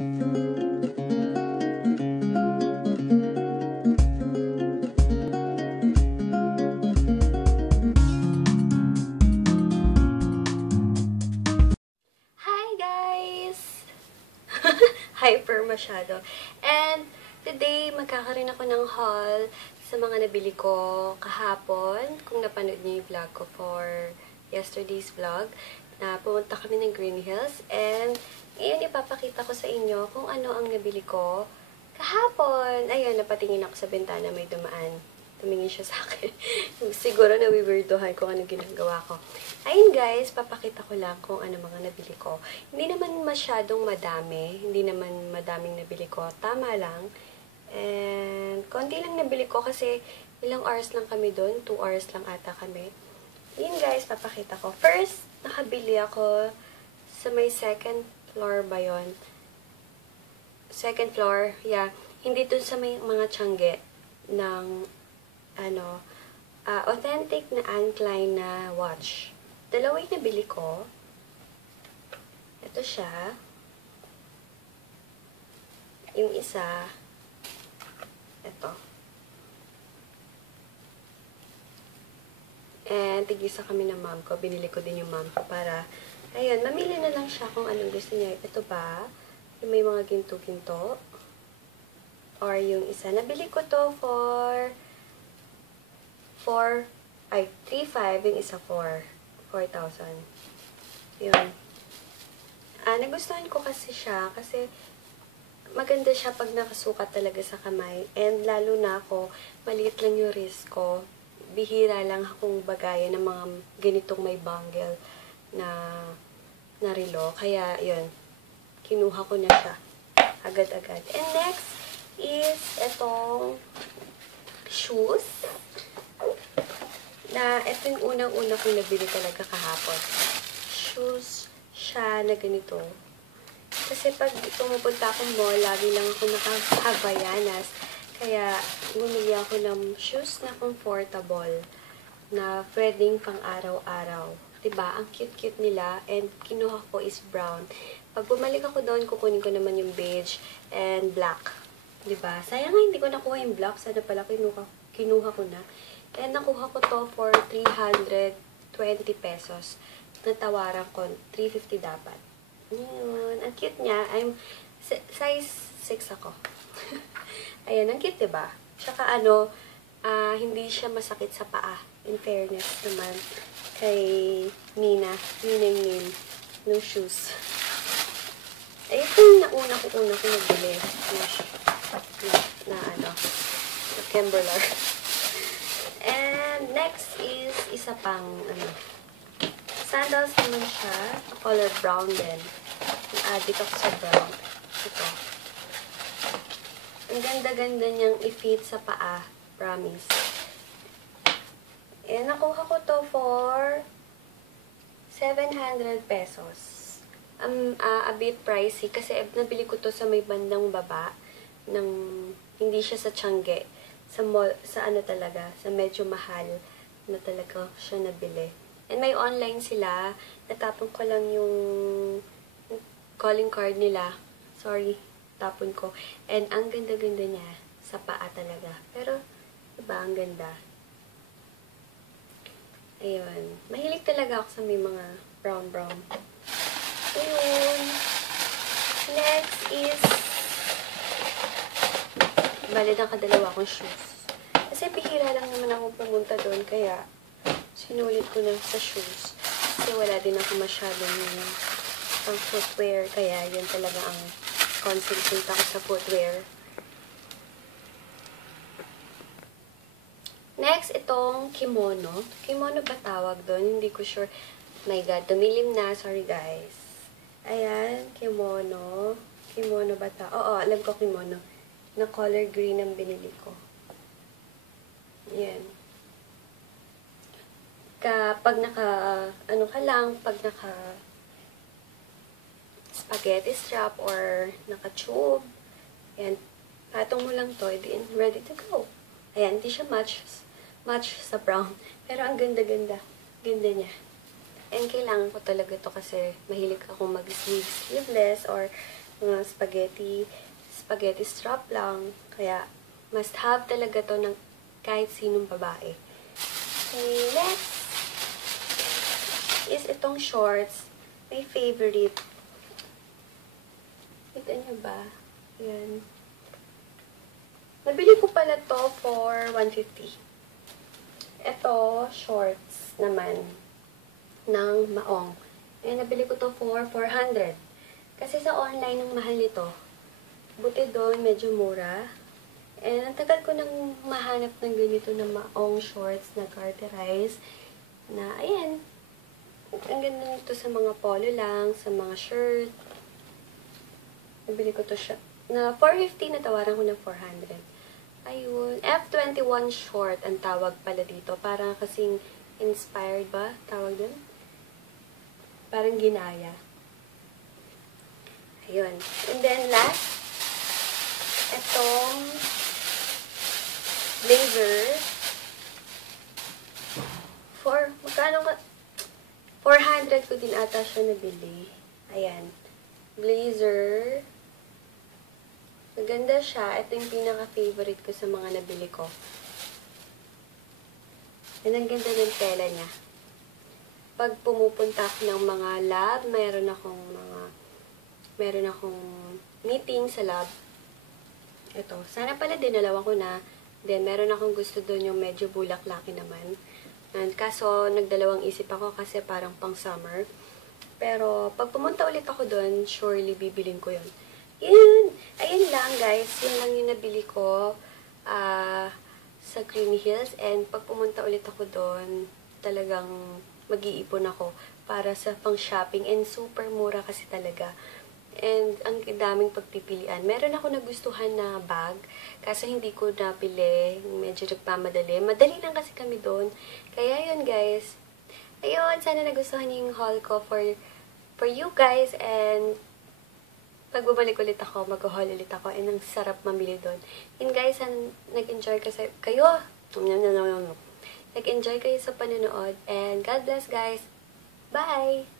Hi guys! Hyper masyado. And today, magkakaroon ako ng haul sa mga nabili ko kahapon. Kung napanood niyo yung vlog ko for yesterday's vlog, na pumunta kami ng Green Hills. And ngayon, ipapakita ko sa inyo kung ano ang nabili ko kahapon. Ayun, napatingin ako sa bintana, may dumaan. Tumingin siya sa akin. Siguro nawiwirdohan kung ano ginagawa ko. Ayun guys, papakita ko lang kung ano mga nabili ko. Hindi naman masyadong madami. Hindi naman madaming nabili ko. Tama lang. And konti lang nabili ko kasi ilang hours lang kami doon. 2 hours lang ata kami. Ayun guys, papakita ko. First, nakabili ako sa may second floor ba yun? Second floor, yeah. Hindi doon sa may mga tiyangge ng authentic na Anne Klein na watch. Dalawa yung nabili ko. Ito siya. Yung isa, ito. And tigisa kami ng mom ko. Binili ko din yung mom ko para, ayun, mamili na lang siya kung anong gusto niya. Ito ba? Yung may mga ginto-ginto. Or yung isa. Nabili ko to for 3,500, yung isa 4,000. Yun. Nagustuhan ko kasi siya, kasi maganda siya pag nakasukat talaga sa kamay. And lalo na ako, maliit lang yung wrist ko. Bihira lang akong bagayan ng mga ganitong may bangle na relo. Kaya, yun, kinuha ko na siya agad-agad. And next is itong shoes. Ito yung unang-una kong nabili talaga kahapon. Shoes siya na ganito. Kasi pag pumupunta akong mall, lagi lang ako naka-Havaianas. Kaya, bumili ako ng shoes na comfortable na pwedeng pang araw-araw. Diba? Ang cute-cute nila. And kinuha ko is brown. Pag bumalik ako doon, kukunin ko naman yung beige and black. Diba? Sayang nga hindi ko nakuha yung black. Sana pala kinuha ko na. And nakuha ko to for 320 pesos. Natawaran ko, 350 dapat. Yun. Ang cute niya. I'm size 6 ako. Ayan, ang cute, diba? Tsaka hindi siya masakit sa paa. In fairness naman kay Nina. Nina yung name ng shoes. Ay, ito yung una ko nabili. Na Kimberler. And next is isa pang sandals naman siya. Color brown din. Nag-addict ako sa brown. Ito. Ang ganda-ganda niyang i-fit sa paa. Promise. And nakuha ko to for 700 pesos. A bit pricey kasi nabili ko to sa may bandang baba ng hindi siya sa Tiangge. Sa mall, sa talaga, sa medyo mahal na talaga siya nabili. And may online sila. Natapon ko lang yung calling card nila. Sorry, tapon ko. And ang ganda-ganda niya sa paa talaga. Pero, diba, ang ganda. Ayun. Mahilig talaga ako sa may mga brown-brown. Ayun. Next is bali na kadalawa akong shoes. Kasi bihira lang naman ako pumunta doon, kaya sinulit ko na sa shoes. Kasi wala din ako masyadong pang footwear, kaya yun talaga ang concentrate ako sa footwear. Next, itong kimono. Kimono ba tawag doon? Hindi ko sure. My God, dumilim na. Sorry guys. Ayan, kimono. Kimono ba tawag? Oo, alam ko kimono. Na color green ang binili ko. Yan. Pag pag naka spaghetti strap or naka-tube, yan, patong mo lang to, ready to go. Ayan, hindi siya match sa brown. Pero ang ganda-ganda. Ganda niya. And kailangan ko talaga to kasi mahilig akong mag-sleeveless or mga spaghetti strap lang. Kaya, must have talaga to ng kahit sinong babae. Okay, next is itong shorts. My favorite. Kita niyo ba? Ayan. Nabili ko pala to for 150. Ito, shorts naman ng Maong. Ayan, nabili ko to for 400. Kasi sa online, ang mahal nito. Buti doon, medyo mura. And ang tagal ko nang mahanap ng ganito na Maong shorts na garterized. Na, ayan. Ang ganda nito sa mga polo lang, sa mga shirt. Nabili ko to siya. Na 450, natawaran ko ng 400. Ayun. F21 short ang tawag pala dito. Parang kasing inspired ba? Tawag dun? Parang ginaya. Ayun. And then last, itong blazer. Magkano ka? 400 ko din ata siya nabili. Ayan. Blazer. Maganda siya. Ito yung pinaka-favorite ko sa mga nabili ko. And ang ganda ng tela niya. Pag pumupunta ako ng mga lab, meron akong meeting sa lab. Ito. Sana pala dinalawa ko na. Then, meron akong gusto doon yung medyo bulaklaki naman. And, kaso, nagdalawang isip ako kasi parang pang summer. Pero, pag pumunta ulit ako doon, surely bibilin ko yun. Yun! Ayun lang, guys. Yun lang yung nabili ko sa Green Hills. And, pag pumunta ulit ako doon, talagang mag-iipon ako para sa pang-shopping. And, super mura kasi talaga. And, ang daming pagpipilian. Meron ako nagustuhan na bag. Kaso, hindi ko napili. Medyo nagpamadali. Madali lang kasi kami doon. Kaya, yun, guys. Ayun, sana nagustuhan niyo yung haul ko for you guys. And, pag bumalik ulit ako, mag-haul ulit ako. And, ang sarap mamili doon. And, guys, nag-enjoy kasi kayo. Nag-enjoy kayo sa panonood. And, God bless, guys. Bye!